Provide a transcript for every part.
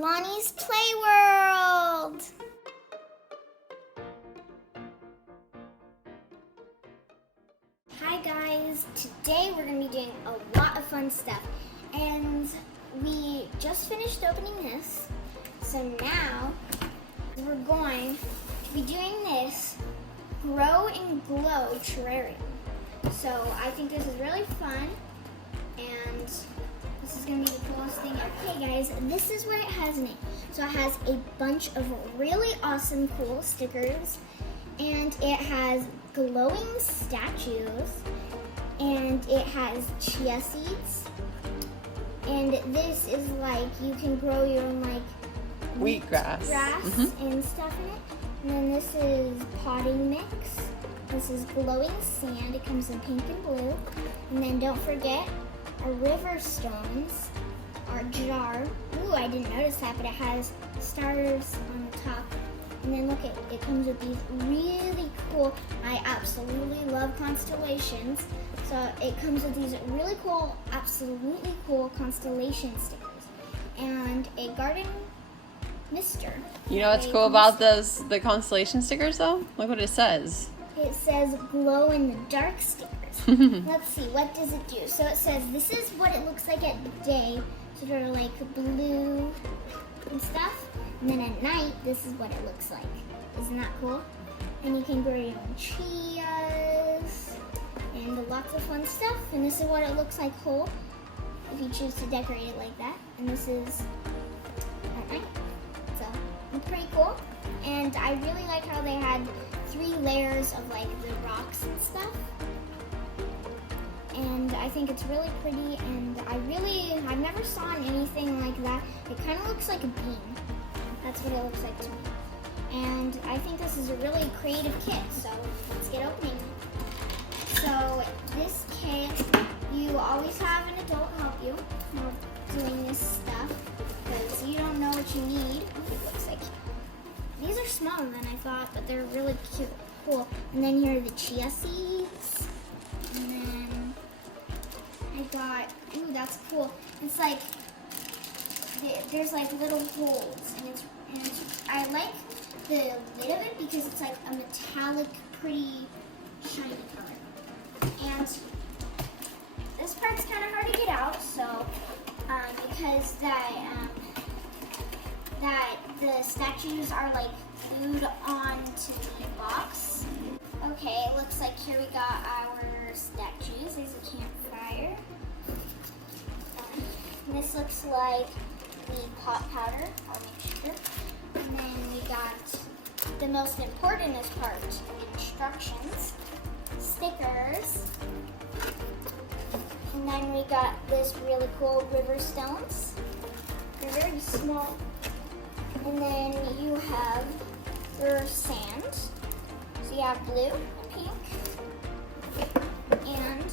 Alani's Play World! Hi guys, today we're going to be doing a lot of fun stuff, and we just finished opening this, so now we're going to be doing this GrowN'Glow terrarium. So I think this is really fun, and this is going to be the coolest thing ever. Okay guys, this is what it has in it. So it has a bunch of really awesome cool stickers, and it has glowing statues, and it has chia seeds, and this is like you can grow your own like wheatgrass and stuff in it. And then this is potting mix. This is glowing sand. It comes in pink and blue. And then don't forget our river stones, our jar. Ooh, I didn't notice that, but it has stars on the top. And then look, it comes with these really cool, I absolutely love constellations. So it comes with these really cool, absolutely cool constellation stickers. And a garden mister. You know what's cool about the constellation stickers though? Look what it says. It says glow in the dark stickers. Let's see, what does it do? So it says this is what it looks like at day, sort of like blue and stuff. And then at night, this is what it looks like. Isn't that cool? And you can grow your own chias and lots of fun stuff. And this is what it looks like whole if you choose to decorate it like that. And this is at night. So it's pretty cool. And I really like how they had 3 layers of like the rocks and stuff. And I think it's really pretty, and I've never saw anything like that. It kind of looks like a bean. That's what it looks like to me. And I think this is a really creative kit, so let's get opening it. So this kit, you always have an adult help you while doing this stuff, because you don't know what you need. It looks like these are smaller than I thought, but they're really cute, cool. And then here are the chia seeds. And then I got, ooh, that's cool. It's like, there's like little holes, and I like the lid of it because it's like a metallic, pretty, shiny color. And this part's kind of hard to get out, so, because that the statues are like glued onto the box. Okay, it looks like here we got our statues. There's a campfire. And this looks like the pot powder, our mixture. And then we got the most important part, instructions, stickers. And then we got this really cool river stones. They're very small. And then you have your sand. So you have blue and pink. And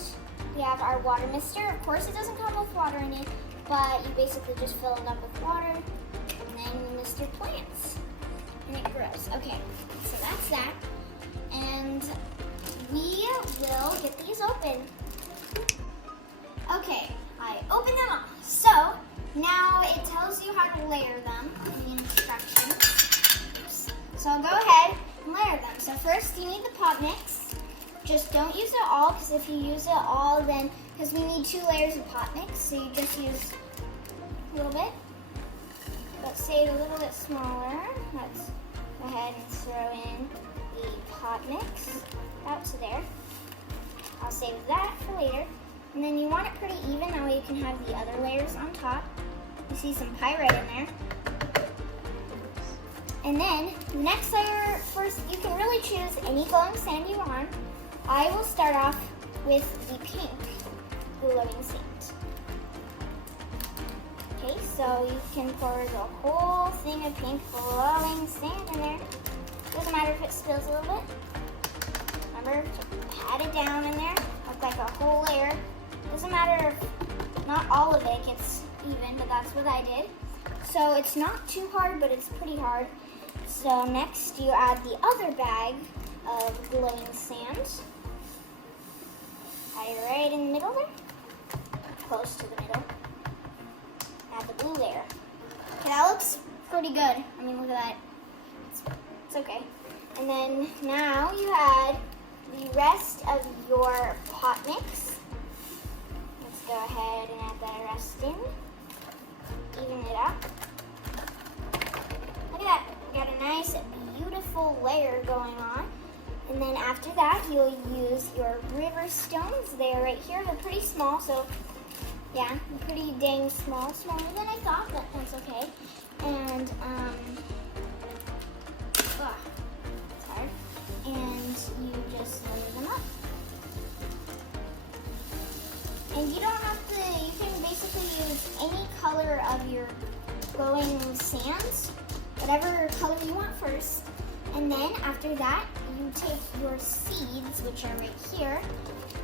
we have our water mister. Of course, it doesn't come with water in it, but you basically just fill it up with water, and then you mist your plants, and it grows. Okay, so that's that. And we will get these open. Okay, I opened them up. So now it tells you how to layer them in the instructions. So I'll go ahead and layer them. So first you need the pot mix. Just don't use it all, because if you use it all, then, because we need 2 layers of pot mix, so you just use a little bit. Let's save a little bit smaller. Let's go ahead and throw in the pot mix out to there. I'll save that for later. And then you want it pretty even, that way you can have the other layers on top. You see some pyrite in there. And then the next layer, first you can really choose any glowing sand you want. I will start off with the pink glowing sand. Okay, so you can pour the whole thing of pink glowing sand in there. Doesn't matter if it spills a little bit. Remember to pat it down in there, look like a whole layer. Doesn't matter if not all of it gets even, but that's what I did. So it's not too hard, but it's pretty hard. So next you add the other bag of glowing sand. Right in the middle there, close to the middle. Add the blue layer. Okay, that looks pretty good. I mean, look at that. It's okay. And then now you add the rest of your pot mix. Let's go ahead and add that rest in. Even it up. Look at that. We got a nice, beautiful layer going on. And then after that, you'll use your river stones. They're right here. They're pretty small, so yeah, pretty dang small. Smaller than I thought, but that's okay. And, it's hard. And you just layer them up. And you don't have to, you can basically use any color of your glowing sands, whatever color you want first. And then after that, you take your seeds, which are right here,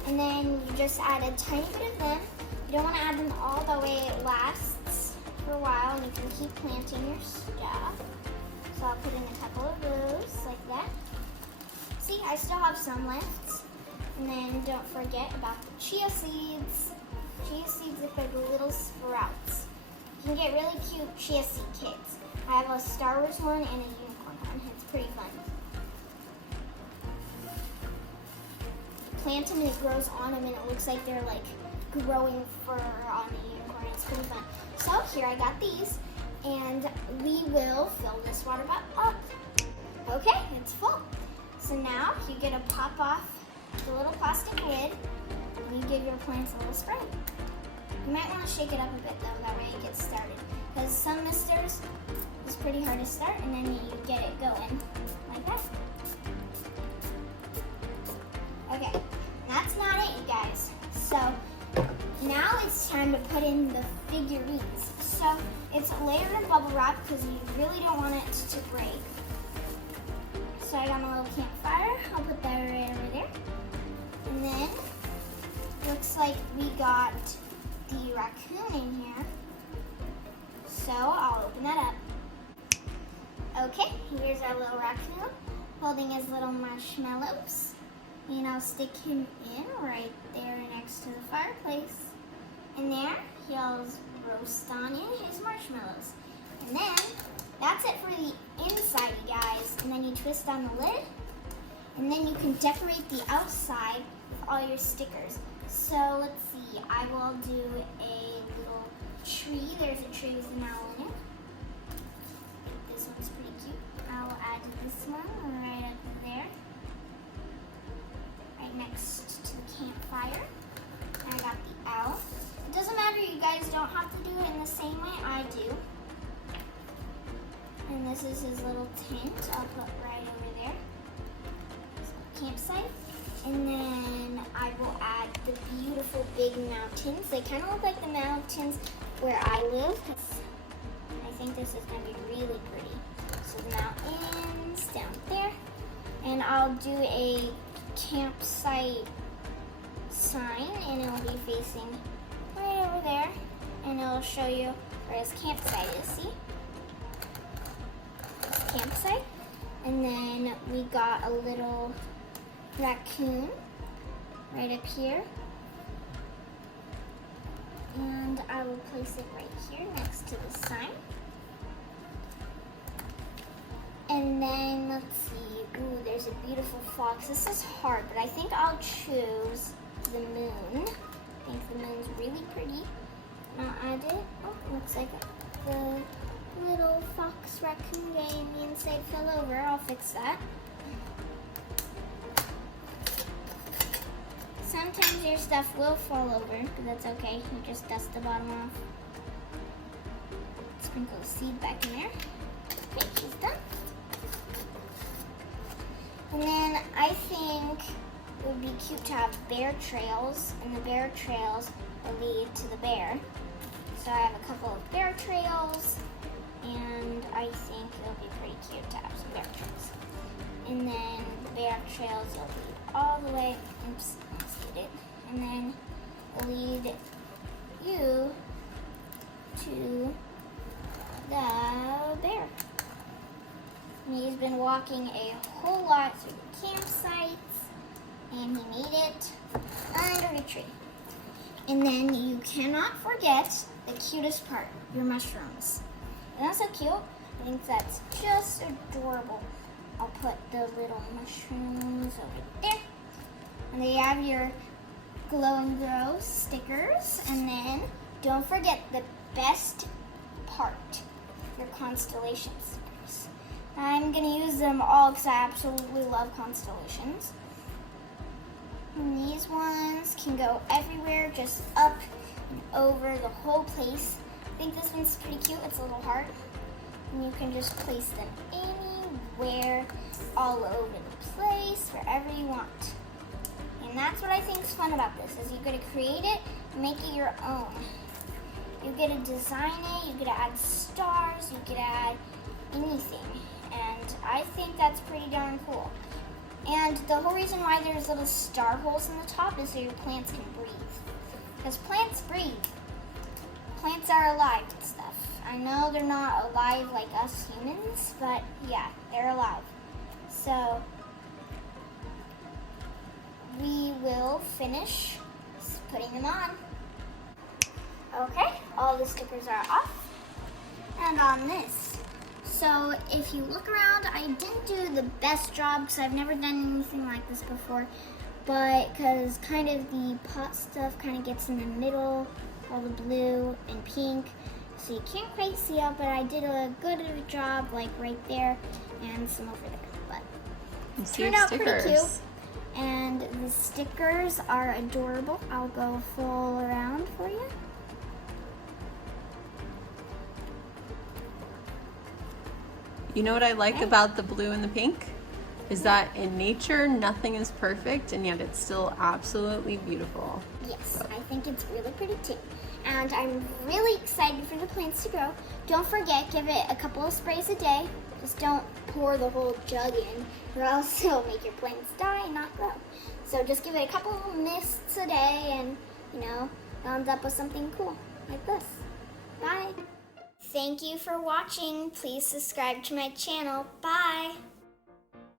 and then you just add a tiny bit of them. You don't want to add them all the way it lasts for a while, and you can keep planting your stuff. So I'll put in a couple of those, like that. See, I still have some left. And then don't forget about the chia seeds. Chia seeds look like little sprouts. You can get really cute chia seed kits. I have a Star Wars one and a unicorn one. It's pretty fun. Plant them and it grows on them, and it looks like they're like growing fur on the unicorn. It's pretty fun. So here I got these, and we will fill this water butt up. Okay, it's full. So now you're gonna pop off the little plastic lid, and you give your plants a little spray. You might want to shake it up a bit though, that way it gets started. Because some misters is pretty hard to start, and then you get it going like that. Okay, that's not it, you guys. So now it's time to put in the figurines. So it's layered in bubble wrap because you really don't want it to break. So I got my little campfire. I'll put that right over there. And then looks like we got the raccoon in here. So I'll open that up. Okay, here's our little raccoon holding his little marshmallows. And I'll stick him in right there next to the fireplace. And there, he'll roast on in his marshmallows. And then, that's it for the inside, you guys. And then you twist on the lid. And then you can decorate the outside with all your stickers. So, let's see. I will do a little tree. There's a tree with an owl in it. This one's pretty cute. I'll add this one right up there. Right next to the campfire. And I got the owl. It doesn't matter, you guys don't have to do it in the same way I do. And this is his little tent. I'll put right over there. Campsite. And then I will add the beautiful big mountains. They kind of look like the mountains where I live. I think this is going to be really pretty. So the mountains down there. And I'll do a campsite sign, and it'll be facing right over there. And it'll show you where his campsite is. See? Campsite. And then we got a little raccoon right up here. And I will place it right here next to the sign. And then let's see. Ooh, there's a beautiful fox. This is hard, but I think I'll choose the moon. I think the moon's really pretty. And I'll add it. Oh, looks like the little fox raccoon guy in the inside fell over. I'll fix that. Sometimes your stuff will fall over, but that's okay. You just dust the bottom off. Sprinkle a seed back in there. Okay, she's done. And then I think it would be cute to have bear trails, and the bear trails will lead to the bear. So I have a couple of bear trails, and I think it'll be pretty cute to have some bear trails. And then the bear trails will lead all the way, oops, let's get it, and then it'll lead you to the bear. And he's been walking a whole lot through the campsites, and he made it under the tree. And then you cannot forget the cutest part, your mushrooms. Isn't that so cute? I think that's just adorable. I'll put the little mushrooms over there. And then you have your GrowN'Glow stickers. And then don't forget the best part, your constellation stickers. I'm going to use them all because I absolutely love constellations. And these ones can go everywhere, just up and over the whole place. I think this one's pretty cute. It's a little heart. And you can just place them anywhere, all over the place, wherever you want. And that's what I think is fun about this, is you get to create it and make it your own. You get to design it, you get to add stars, you get to add anything. And I think that's pretty darn cool. And the whole reason why there's little star holes in the top is so your plants can breathe. Because plants breathe. Plants are alive and stuff. I know they're not alive like us humans, but yeah, they're alive. So we will finish putting them on. Okay, all the stickers are off. And on this. So if you look around, I didn't do the best job because I've never done anything like this before. But because kind of the pot stuff kind of gets in the middle, all the blue and pink. So you can't quite see it, but I did a good job like right there and some over there. But it turned out pretty cute. And the stickers are adorable. I'll go full around for you. You know what I like about the blue and the pink? Is that in nature, nothing is perfect, and yet it's still absolutely beautiful. Yes, I think it's really pretty too. And I'm really excited for the plants to grow. Don't forget, give it a couple of sprays a day. Just don't pour the whole jug in, or else it'll make your plants die and not grow. So just give it a couple of mists a day, and you'll end up with something cool like this. Bye. Thank you for watching. Please subscribe to my channel. Bye.